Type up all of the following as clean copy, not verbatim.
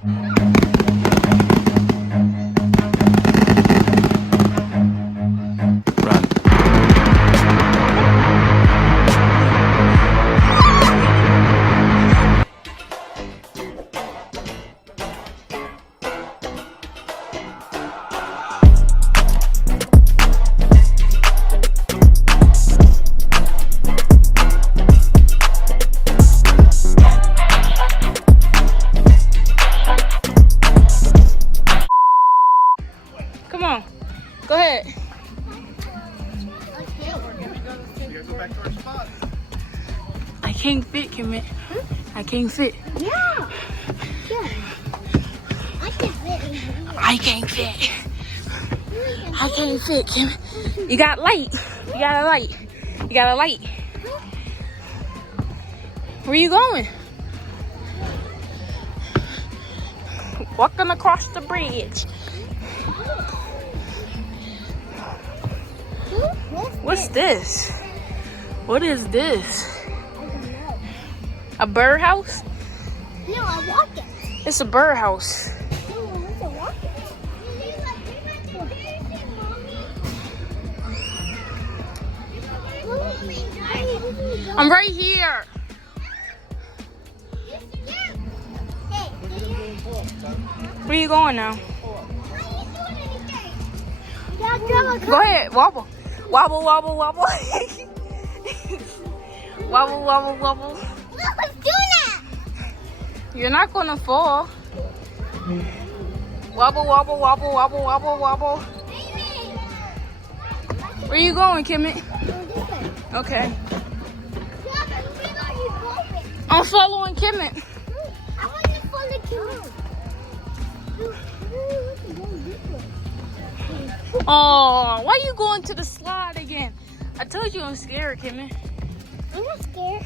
Come on, go ahead. I can't fit, Kimmy. I can't fit. Yeah. I can't fit. I can't fit. I can't fit, Kimmy. You got light. You got a light. You got a light. Where you going? Walking across the bridge. What's this? What is this? A birdhouse? No, a rocket. It's a birdhouse. No, it's a rocket. I'm right here. Where you going now? Go ahead, wobble. Wobble, wobble, wobble. Wobble, wobble, wobble. Look, let's do that. You're not gonna fall. Wobble, wobble, wobble, wobble, wobble, wobble. Where you going, Kimmy? Okay. I'm following Kimmy. I want to follow Kimmy. Oh, why you going to the slide again? I told you I'm scared, Kimmy. I'm not scared.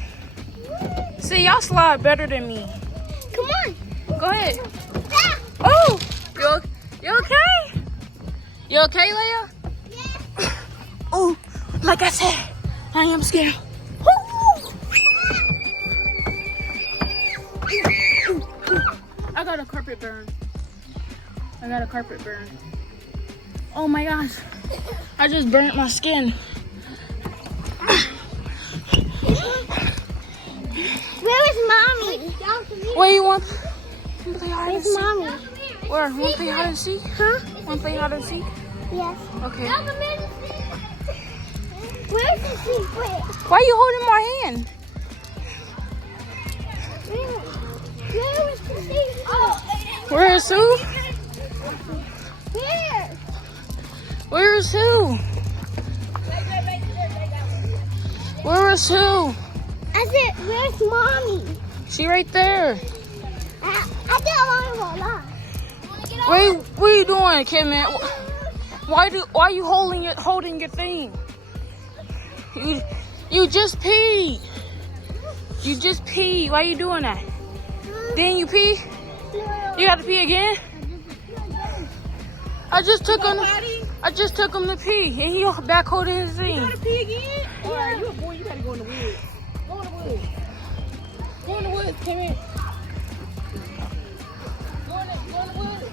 See, y'all slide better than me. Come on. Go ahead. Ah. Oh, you okay? You okay, Leia? Yeah. Oh, like I said, I am scared. I got a carpet burn. I got a carpet burn. Oh my gosh. I just burnt my skin. Where is Mommy? Where you want to play hide and Where's seek? Mommy? Where? Want to play hide and seek? Huh? Want to play hide and seek? Yes. Okay. Where's the secret? Why are you holding my hand? Where is the secret? Where is who? Where? Where is who? Where is who? I said, where's Mommy? She right there. I don't want to go. What are you doing, Kimmy? Why you holding your thing? You just peed. You just peed. Why you doing that? Didn't you pee? You got to pee again? I just took him to pee, and he back holding his thing. You gotta pee again? Alright, you a boy, you gotta go in the woods. Go in the woods. Go in the woods, Kimmy. Go in the woods.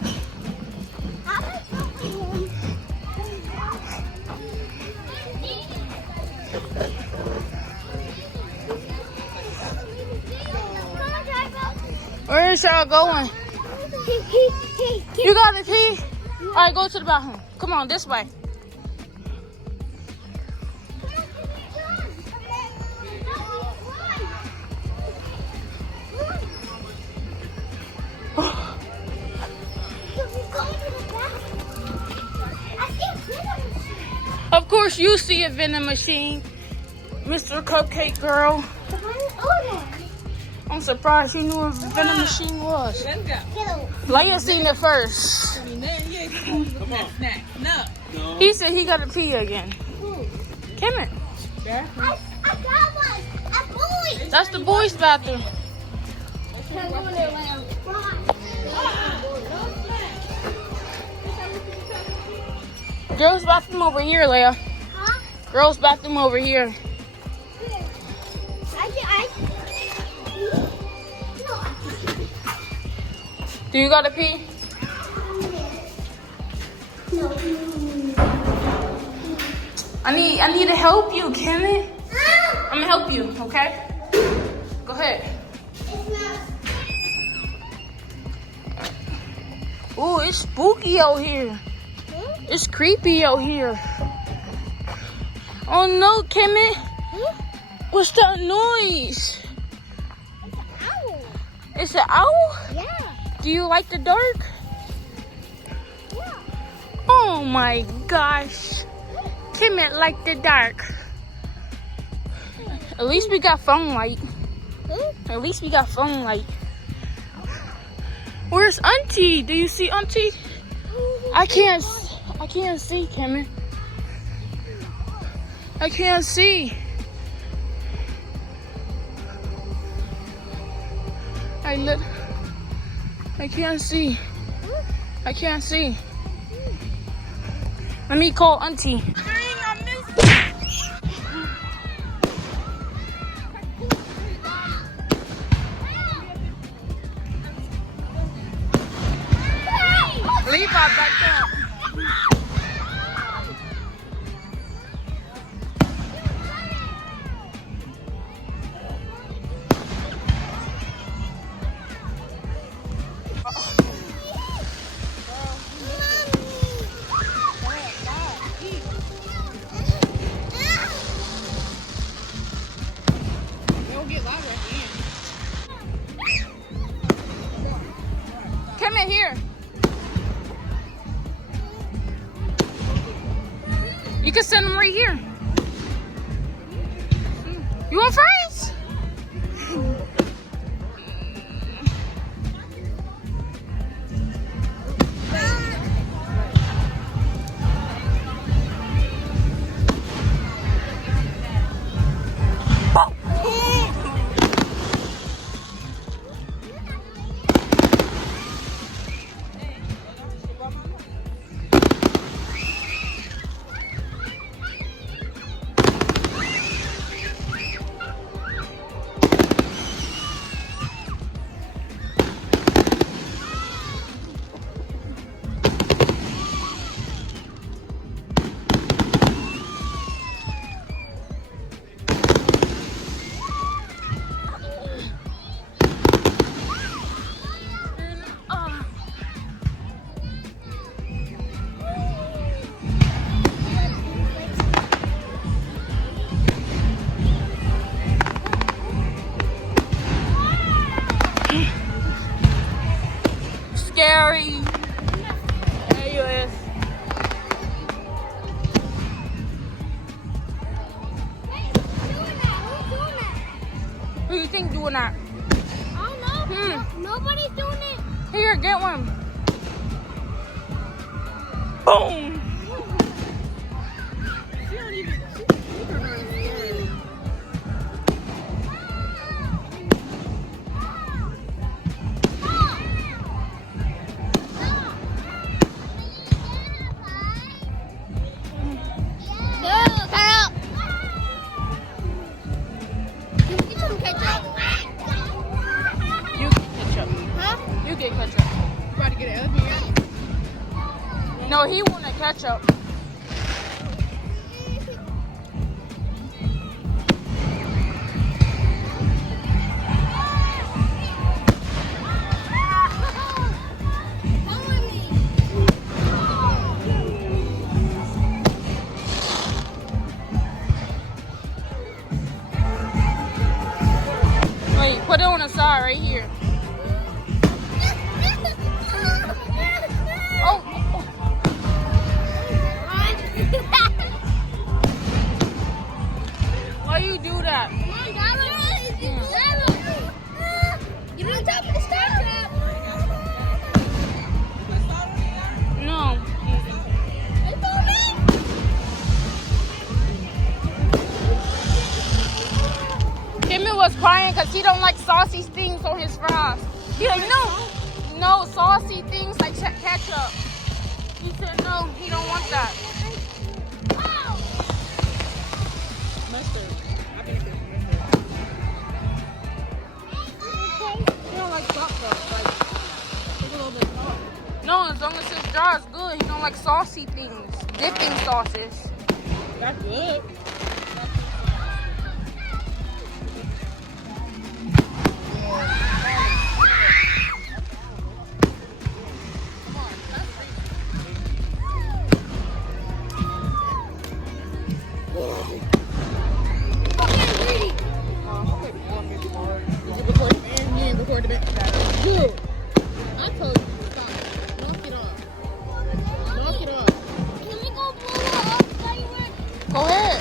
Where is y'all going? You gotta pee? Alright, go to the bathroom. Come on, this way. Of course you see a vending machine, Mr. Cupcake Girl. I'm surprised you knew what a vending machine was. Let's go. Leia seen it first. Come on. Snack. No. He said he got to pee again. Come here. I got one. A boy. That's the boys' bathroom. Girls' bathroom over here, Leia. Huh? Girls' bathroom over here. Do you gotta pee? No. I need to help you, Kimmy. I'm gonna help you, okay? Go ahead. Ooh, it's spooky out here. It's creepy out here. Oh no, Kimmy. What's that noise? It's It's an owl. an owl? Yeah. Do you like the dark? Yeah. Oh my gosh. Kimmy like the dark. At least we got phone light. At least we got phone light. Where's Auntie? Do you see Auntie? I can't see, Kimmy. I can't see. I can't see. I can't see. Let me call Auntie. Dang, I missed it. Leave her back there. Come in here. You can send them right here. You want fries? Scary. There you is. Who you think doing that? I don't know. Nobody's doing it. Here, get one. Boom. You get ketchup. You about to get an elephant? No, he wanted ketchup. Wait, put it on the side right here. Oh. Why you do that? Get on top of the star trap. No. It's on me. Kimmy was crying because he don't like saucy things on his fries. He like, no, saucy things like ketchup. He said no, he don't want that. Mustard. I think it's mustard. You don't like salt though. Like, take a little dry is good. He don't like saucy things. Dipping sauces. That's good. Good. I told you to stop. Knock it off. Knock it off. Can we go blow up fireworks? Go ahead.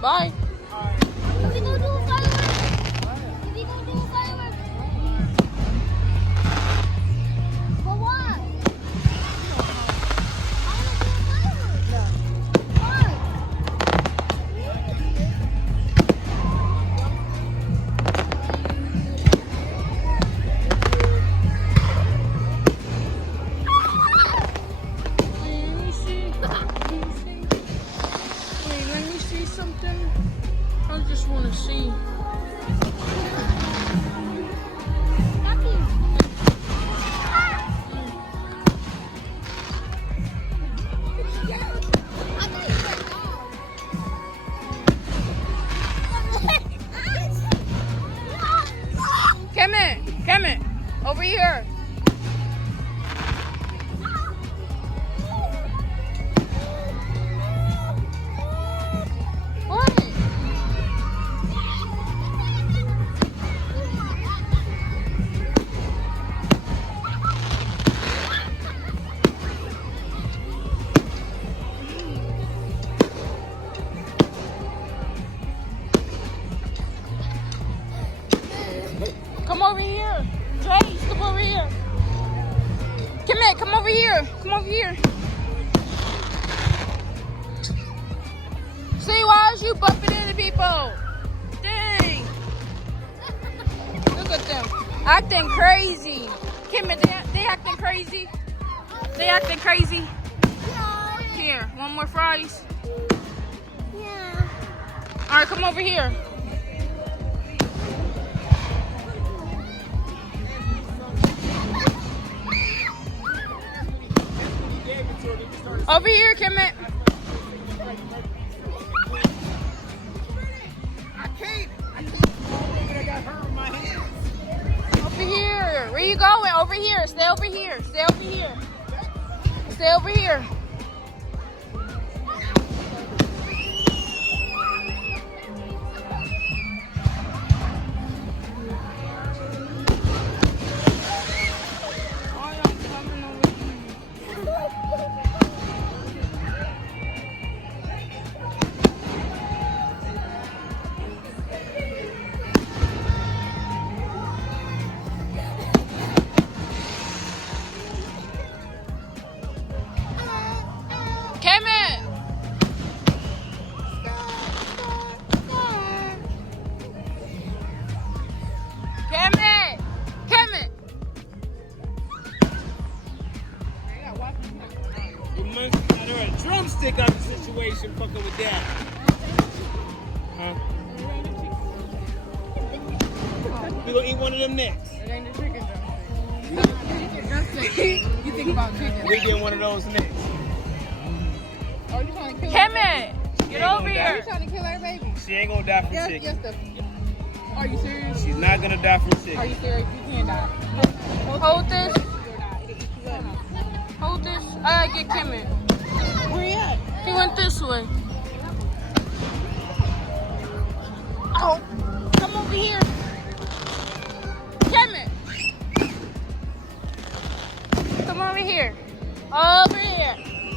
Bye. Can we go do a fireworks? Can we go do a fireworks? For what? I want to do a fireworks. Let me see something. I just want to see. Come in. Over here. What? Come over here. Trace, come over here. Come over here. Come over here. See, why is you bumping into people? Dang. Look at them. Acting crazy. Kimmy, they acting crazy. They acting crazy. Here, one more fries. Yeah. All right, come over here. Over here, Kimmy. Over here. Where you going? Over here. Stay over here. Stay over here. Stay over here. Drumstick out the situation, fucking with that. Huh? We gonna eat one of them next. It ain't the chicken drumstick. You think about chicken. We getting one of those next. Oh, you trying to kill Kimmy, get over You here. trying to kill our baby? She ain't gonna die from Yes, chicken. Are you serious? She's not gonna die from Are chicken. you serious? You can't die. Hold this. You're not. It'll eat you up. Hold this. I gotta get Kimmy. Where you at? He went this way. Oh, come over here. Kimmy. Come over here. Over here.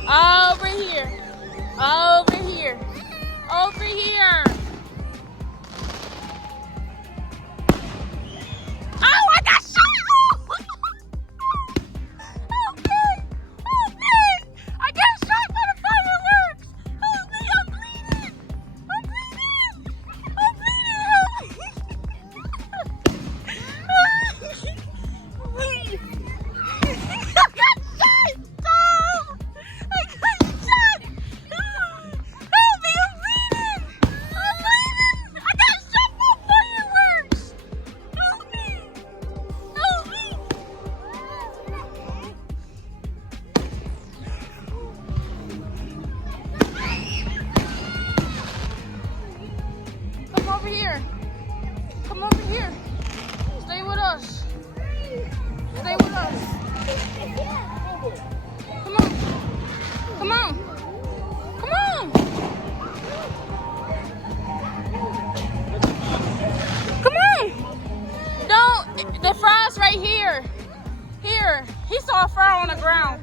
Over here. Over here. Over here. Oh, I got shot! Help me! Help me! I got shot by the fireworks! Help me! I'm bleeding! I'm bleeding! I'm bleeding! Help me! I got shot! Oh! I got shot! Help me! I'm bleeding! The fry's right here. Here. He saw a fry on the ground.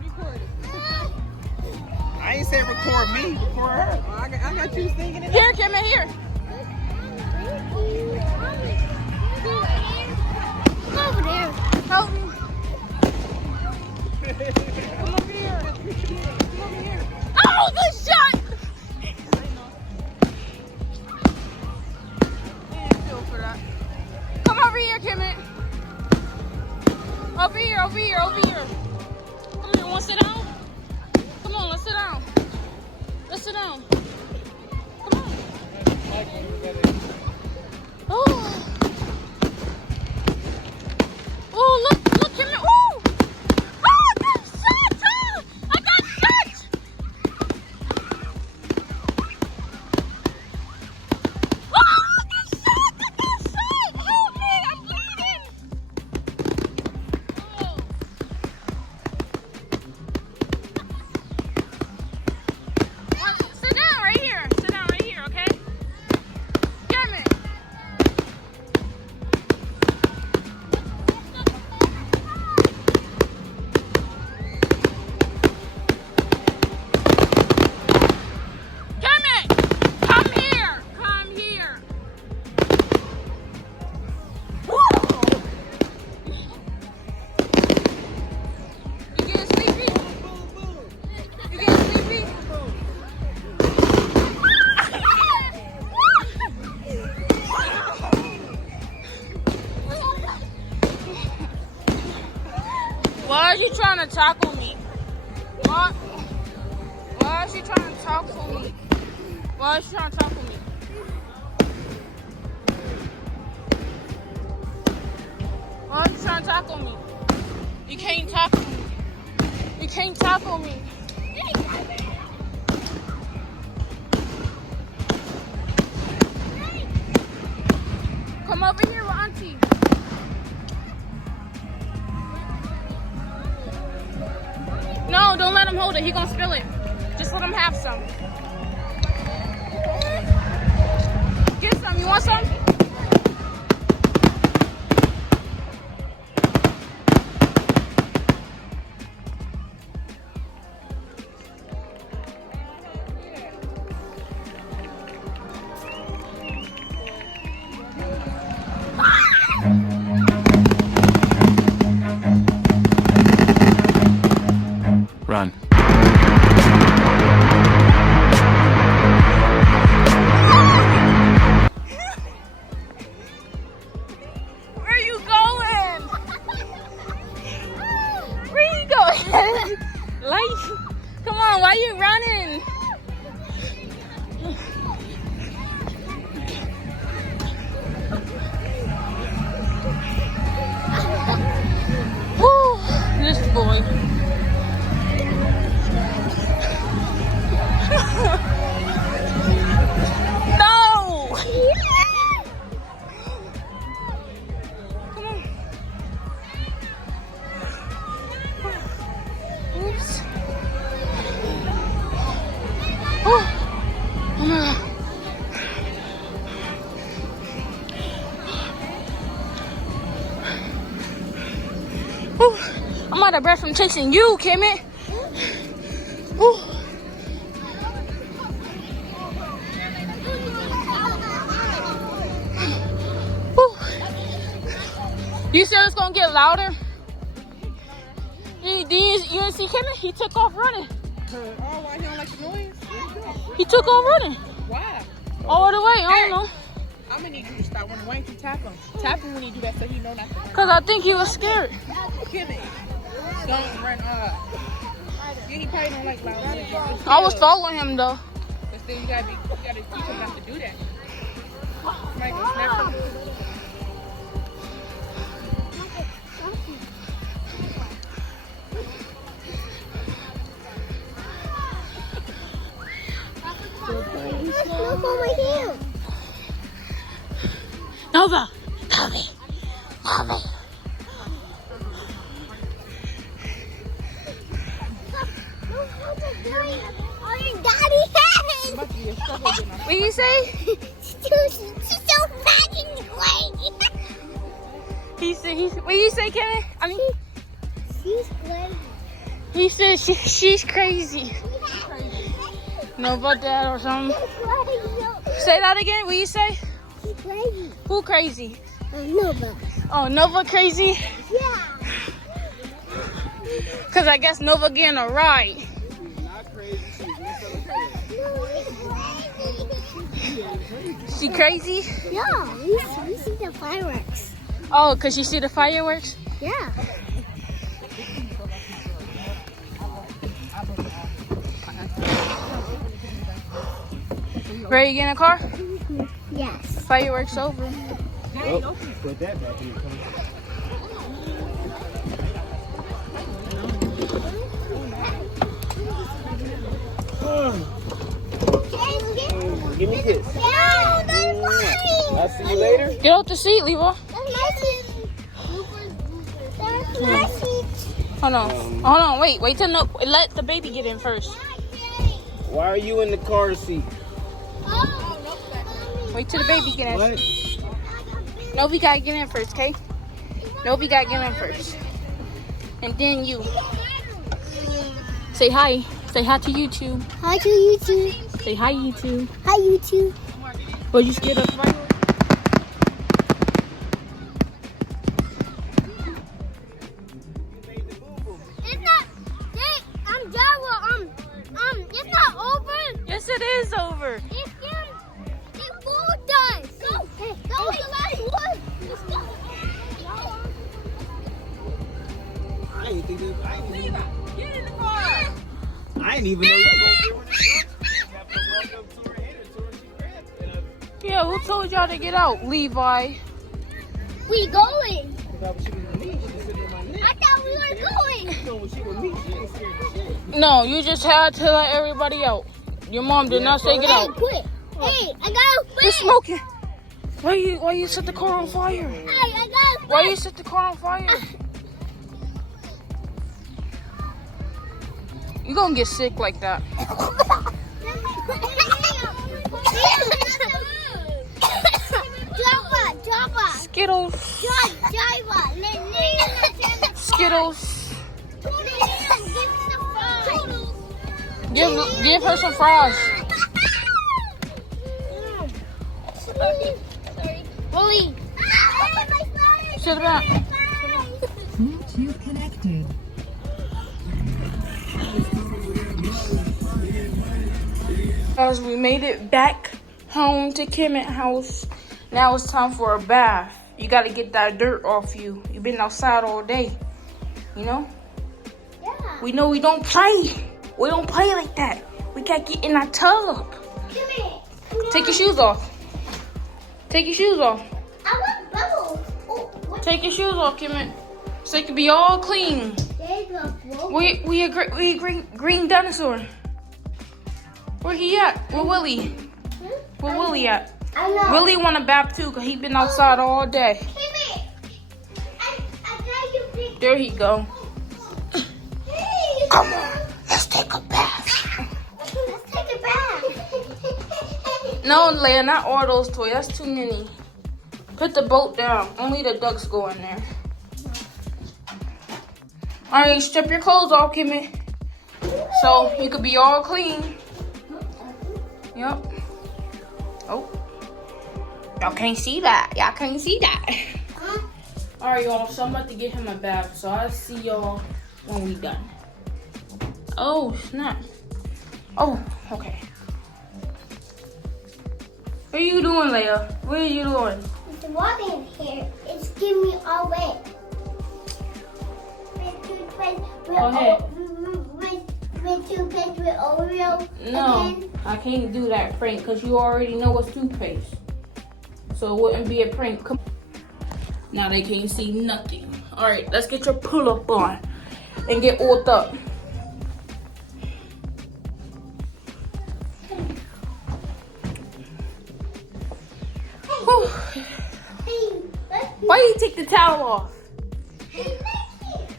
I ain't say record me, record her. I got you singing it. Here, Kim, here. Come over there. Help me. Come over here. Come over here. Oh, good shot. Come over here, Kimmy. Over here, over here, over here. Come here, want to sit down? Come on, let's sit down. Let's sit down. Come on. Oh. Oh, look, Kimmy. Oh. Oh, good shot. Oh, I got shot. Why are you trying to tackle me? Why is she trying to tackle me? Why is she trying to tackle me? Why are you trying to tackle me? You can't tackle me. You can't tackle me. Come over here with Auntie. No, don't let him hold it. He gonna spill it. Just let him have some. Get some. You want some? Run. Where are you going? Where are you going? Like, come on, why are you running? Whew, this boy. No! Come on. Oops. Oh my God. Ooh, I'm out of breath from chasing you, Kimmy. Ooh. You said it's gonna get louder? You didn't see Kimmy? He took off running. Oh, why he don't like the noise? He took off running. Why? All the way, I don't know. I'm gonna need you to stop when Wayne tap him. Tap him when you do that so he know not to run. Cause I think he was scared. Kimmy, don't run up. Yeah, he probably don't like loud music. I was following him though. But still, you gotta teach him not to do that. Somebody gonna snap him. Look over here. Nova, come here. Come here. Oh, your daddy has. What did you say? She's so fat and great. He said, what you say, Kevin? I mean, She's crazy. he said she's crazy. Know about that or something? Say that again. What you say? She's crazy. Who crazy? Nova. Oh, Nova crazy? Yeah. Because I guess Nova getting a ride. Not crazy. She crazy? Yeah, we see the fireworks. Oh, because you see the fireworks? Yeah. Ready to get in a car? Yes. Fireworks over. Oh, put that back in. Give me this. Yeah, that's mine. I'll see you later. Get off the seat, Levi. That's my seat. That's my seat. Hold on. Wait till let the baby get in first. Why are you in the car seat? Wait till the baby get in. What? Novi gotta get in first, okay? Novi gotta get in first. And then you. Say hi. Say hi to YouTube. Hi to YouTube. Say hi, YouTube. Hi YouTube. Were you scared of fireworks? It's not. I'm Java. It's not over. Yes, it is over. It's full done. Go. Hey, that was the last one. Let's go. I didn't think that. Get in the car. I didn't even know you were going to give her the welcome to her head or to her crib. Yeah, who told y'all to get out? Levi. We going. I thought she was with me. She was sitting on my neck. I thought we were going. No, when she was with me, she ain't scared of shit. No, you just had to let everybody out. Your mom did not say get Hey, out. quit. Hey, I got a You're fish. smoking. Why you set the car on fire? Hey, I got a Why you set the car on fire? You gonna get sick like that. Java. Skittles. Skittles. Give her some fries. Willie. Sit back. Bluetooth connected. Guys, we made it back home to Kim's house. Now it's time for a bath. You gotta get that dirt off you. You've been outside all day. You know? Yeah. We know we don't play. We don't play like that. We can't get in that tub. Come here. Take your shoes off. Take your shoes off. I want bubbles. Oh, what? Take your shoes off, Kim. So it can be all clean. There's a bubble. We a green dinosaur. Where he at? Where Willie? Where Willie at? I know. Willie want a bath too, cause he been outside all day. Come here. I got you big. There he go. Hey. Come on, let's take a bath. Let's take a bath. No, Leia, not all those toys. That's too many. Put the boat down. Only the ducks go in there. All right, strip your clothes off, Kimmy. So you could be all clean. Yep. Oh. Y'all can't see that. Y'all can't see that. All right, y'all. So I'm about to get him a bath. So I'll see y'all when we done. Oh, snap. Oh, okay. What are you doing, Leia? What are you doing? It's water in here. It's giving me all wet. Go ahead. With toothpaste with Oreo. No, Again. I can't do that prank because you already know it's toothpaste. So it wouldn't be a prank. Come. Now they can't see nothing. All right, let's get your pull-up on and get oiled up. Whew. Why you take the towel off?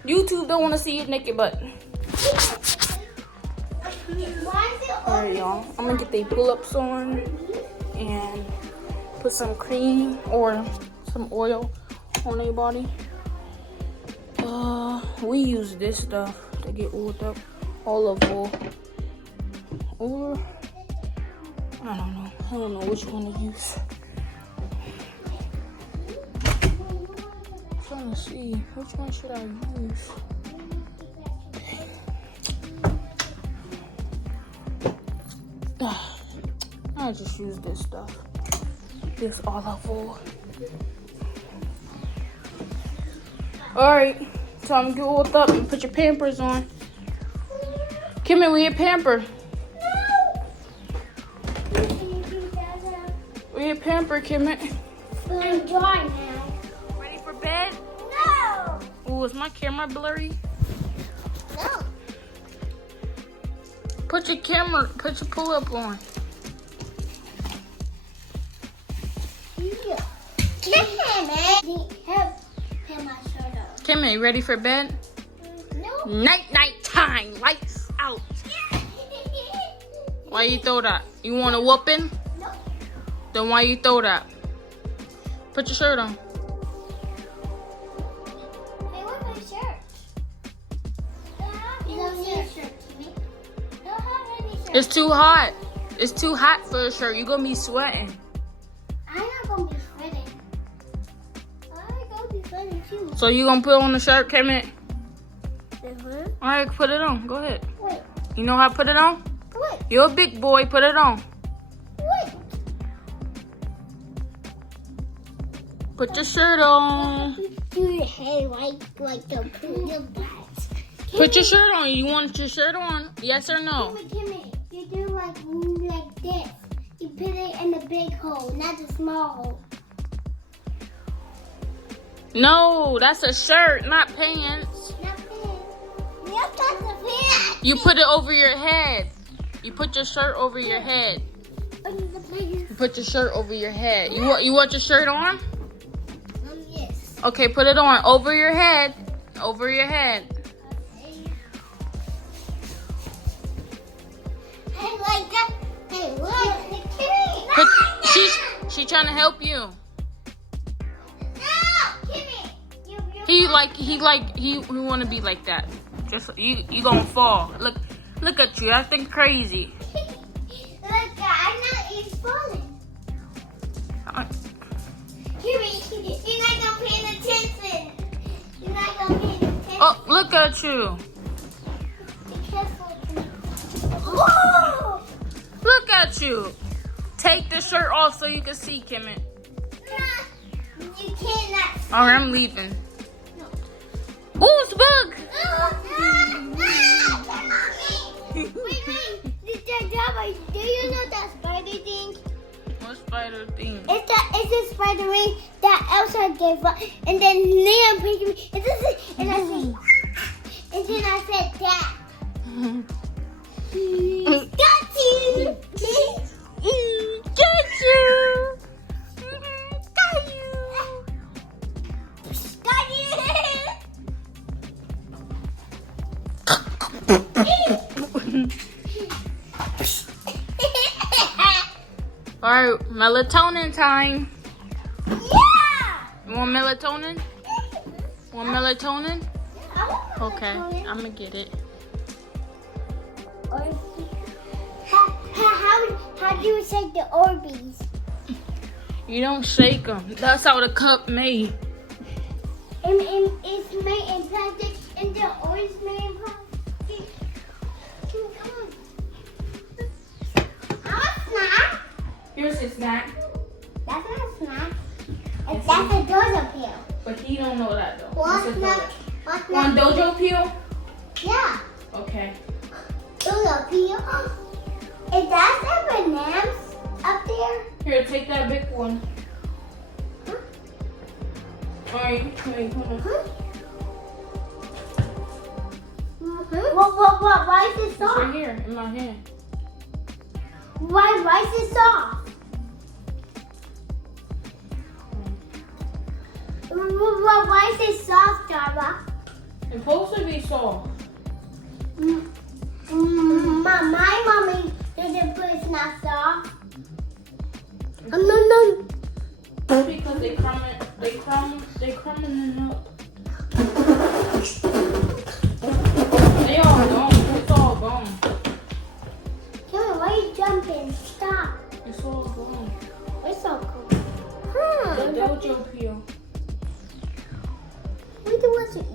YouTube don't want to see your naked butt. Alright, y'all. I'm gonna get the pull-ups on and put some cream or some oil on their body. We use this stuff to get wooled up. Olive wool. Or I don't know which one to use. I'm trying to see which one should I use. I just use this stuff. This olive wool. Alright, time to get wooled up and put your Pampers on. Come here, we get pamper. We get pamper, Kimmit. I'm dry now. Ready for bed? No. Ooh, is my camera blurry? No. Put your pull-up on. Yeah. Have my shirt on. Kimmit, you ready for bed? No. Night time, lights out. Why you throw that? You want a whooping? No. Then why you throw that? Put your shirt on. I want my shirt. Don't have any shirt, Kimmy. Don't have any shirt. It's too hot. It's too hot for a shirt. You're gonna be sweating. I'm not gonna be sweating. I'm gonna be sweating too. So you gonna put on the shirt, Kimmit? Mm-hmm. Alright, put it on. Go ahead. Wait. You know how to put it on? Wait. You're a big boy. Put it on. Wait. Put your shirt on. Do your hair like the poodle bats. Put your shirt on. You want your shirt on? Yes or no? Kimmy, you do like this. You put it in the big hole, not the small hole. No, that's a shirt, not pants. Not pants. Yes, that's the pants. You put it over your head. You put your shirt over your head. You put your shirt over your head. You want your shirt on? Yes. Okay, put it on over your head. Over your head. Hey, like that. Hey, look. Put, she trying to help you. No, Kimmy. He want to be like that. Just you gonna fall. Look at you acting crazy. Look, I'm not even falling. Kimmy, you're not gonna pay attention. You're not gonna pay attention. Oh, look at you. Be careful. Whoa! Look at you. Take the shirt off so you can see, Kimmit. Nah, you cannot. All right, I'm leaving. Ooh, it's a bug. Do you know that spider thing? What spider thing? It's a spider ring that Elsa gave us, and then Liam picked me, and then I said that. Got you! Get you! Got you! Got you! All right, melatonin time. Yeah! You want melatonin? Want melatonin? I want Okay, melatonin. I'm gonna get it. How do you shake the Orbeez? You don't shake them. That's how the cup made. And it's made in plastic, and the orange made in plastic. Come on. I want a snack. Here's his snack. That's not a snack. That's a dojo peel. But he don't know that though. What What's a snack? dojo? What Want snack? dojo peel? Yeah. Okay. Dojo peel. Is that the bananas up there? Here, take that big one. Huh? All right, wait, hold on. Huh? What? Why is it It's soft? right here in my hand. Why is it soft? Why is it soft, Java? It's supposed to be soft. My mommy doesn't put it's not soft. No. That's because they come They crumbling up. They all gone. It's all gone. Come on, why are you jumping? Stop. It's all gone. It's so cool. Huh. The dojo peel. What do you want to eat?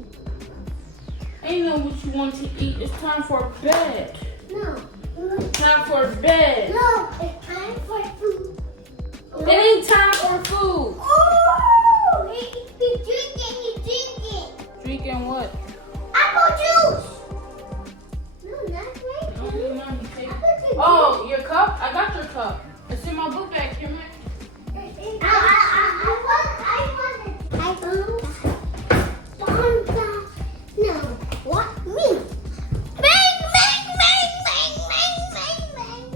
Ain't know what you want to eat. It's time for bed. No. Time for bed. No, it's time for food. It ain't time for food. Oh, he's drinking. Drinking what? Apple juice. No, not right. No, your mommy take- Apple juice. Oh, your cup? I got your cup. It's in my book bag. Come here. I want that. No, what? Me. Bang, bang, bang, bang, bang, bang, bang.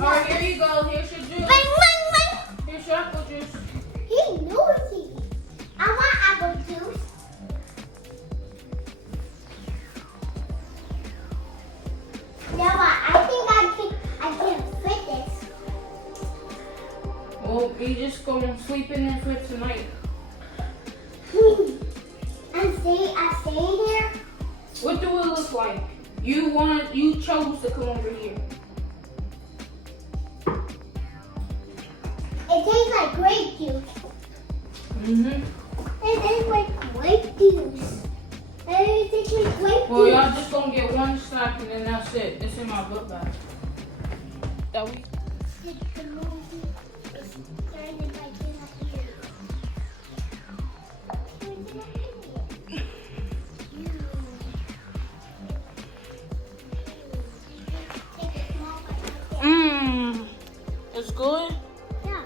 All right, here you go. Here's your juice. Bang, bang, bang. Here's your apple juice. He knows it. I want apple juice. Yeah, but I think I can fit this. Well, you just gonna sleep in there for tonight. I'm staying here. What do it look like? You chose to come over here. It tastes like grape juice. Mm-hmm. It tastes like grape juice. It tastes like grape Well, juice. y'all just gonna get one snack and then that's it. It's in my book bag. That we. The movie is started by Tina here. Mmm. It's good. Yeah.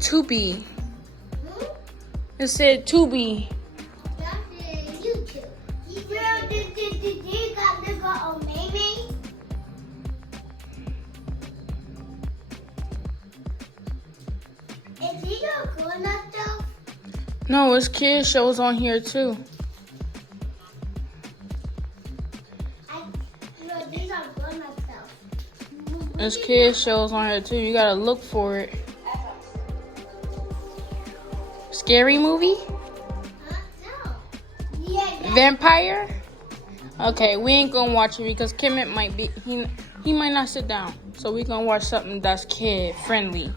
To be. It said to be. No, it's kids shows on here too. There's kids shows on here too. You gotta look for it. Scary movie? Vampire? Okay, we ain't gonna watch it because Kemet might be he might not sit down. So we gonna watch something that's kid friendly.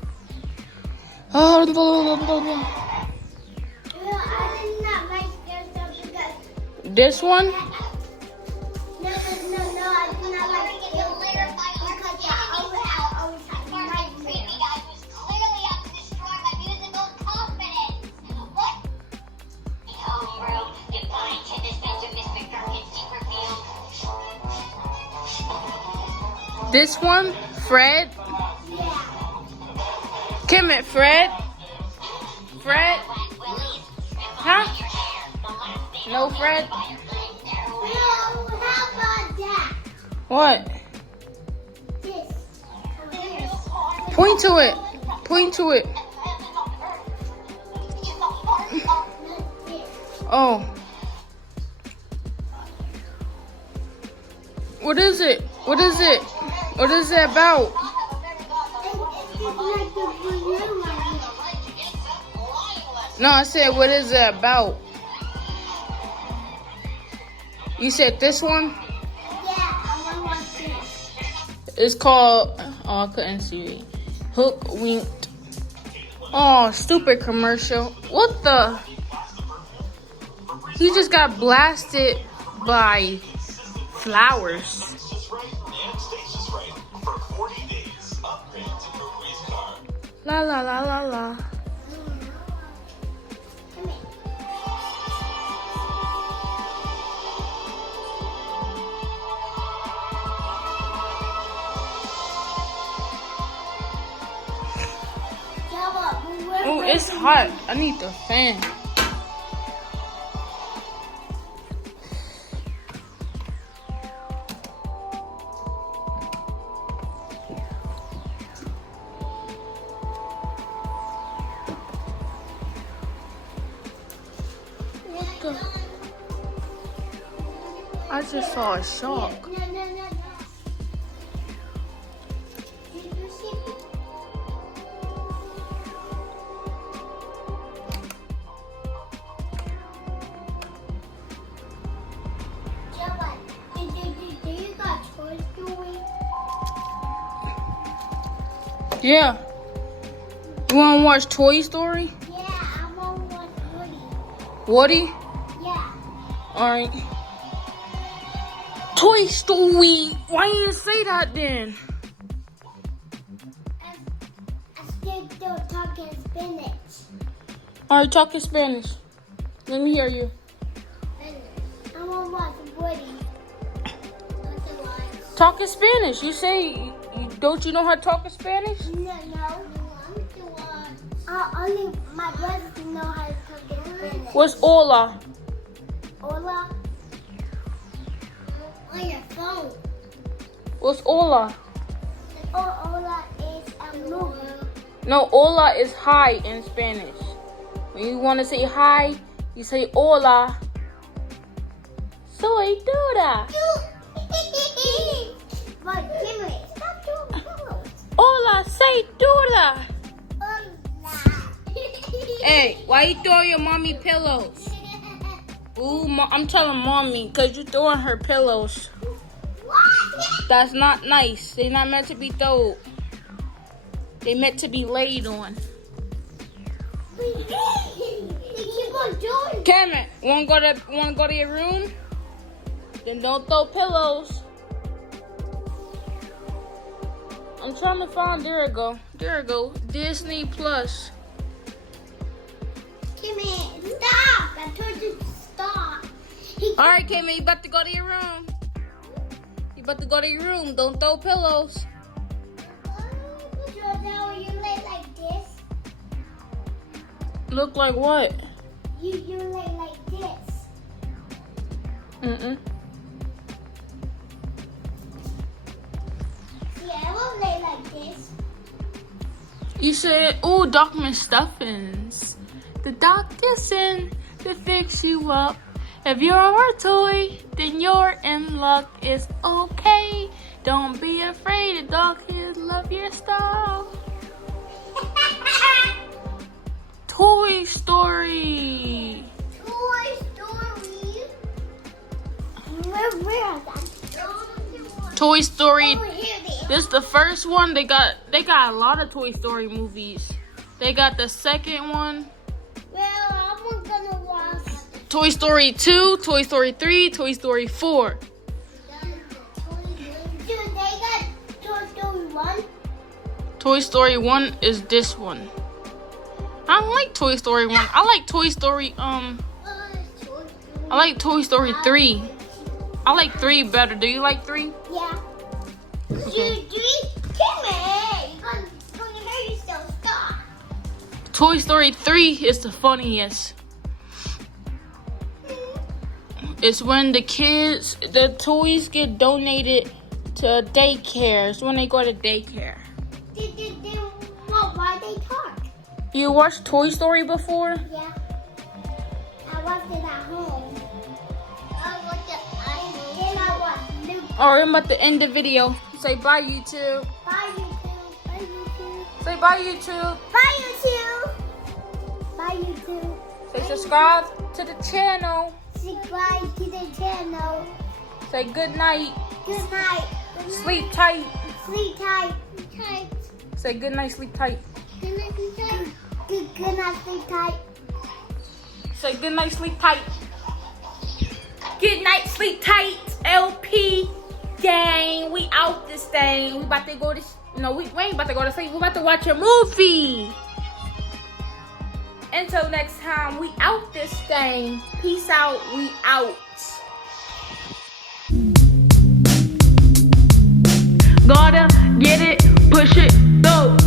This one? No, I do not like it because I always have nightmares. This one? Fred? Yeah. Kemet, Fred? Fred? Huh? No Fred? No, how about that? What? This. Point to it. Point to it. Oh. What is it? What is it? What is it about? It's just like the blue one. No, I said, what is it about? You said this one? Yeah, I want to watch this. It's called, oh, I couldn't see it. Hook Winked. Oh, stupid commercial. What the? He just got blasted by flowers. La la la la la. Come here. Jabba, Oh, it's hot. I need the fan. What the? I just saw a shark. No. Did you see me? Jabba, do you got Toy Story? Yeah. You want to watch Toy Story? Yeah, I want to watch Woody. Woody? Yeah. Alright. Toy Story. Why you didn't say that then? I still talking Spanish. Alright, talk in Spanish. Let me hear you. I want to watch Woody. Talk in Spanish. You say, don't you know how to talk in Spanish? No. Only my brothers know how to talk in Spanish. What's hola? Hola? On your phone. What's hola? Hola is a movie. No, hola is hi in Spanish. When you want to say hi, you say hola. Soy Dura. But Jimmy, stop doing pillows. Hola, say Dura. Hola. Hey, why you throwing your mommy pillows? Ooh, I'm telling mommy, because you throwing her pillows. What? That's not nice. They're not meant to be thrown. They meant to be laid on. They keep on doing. Cameron, wanna go to your room? Then don't throw pillows. I'm trying to find. There it go. Disney Plus. Jimmy, stop! I told you to stop. All right, Cameron, you about to go to your room. Don't throw pillows. Now you lay like this. Look like what? You lay like this. Mm-mm. See, I won't lay like this. You said, ooh, Doc Stuffins. The doctor's in to fix you up. If you're a toy, then you're in luck. It's okay. Don't be afraid. The dog kids love your style. Toy Story. Toy Story. Where is that? Toy Story. Over here, there. This is the first one. They got a lot of Toy Story movies. They got the second one. Well, I'm gonna watch. Toy Story 2, Toy Story 3, Toy Story 4. Dude, they got Toy Story 1. Toy Story 1 is this one. I don't like Toy Story 1. I like Toy Story, I like Toy Story 3. I like 3 better. Do you like 3? Yeah. Okay. Dude, come here. You're gonna hurt yourself. Stop. Toy Story 3 is the funniest. It's when the toys get donated to daycare. It's when they go to daycare. Why they talk? You watched Toy Story before? Yeah. I watched it at home. I watched it at home. Then I watched Luke. Alright, I'm about to end the video. Say bye, YouTube. Bye, YouTube. Bye, YouTube. Say bye, YouTube. Bye, YouTube. Bye, YouTube. Say subscribe to the channel. Subscribe to the channel. Say good night. Good night. Good night. Sleep tight. Sleep tight. Tight. Say good night, sleep tight. Good night, sleep tight. Good night, sleep tight. Say good night, sleep tight. Good night, sleep tight. LP gang, we out. out this thing. We about to go to, no, we ain't about to go to sleep. We about to watch a movie. Until next time, we out this thing. Peace out, we out. Gotta get it, push it, go.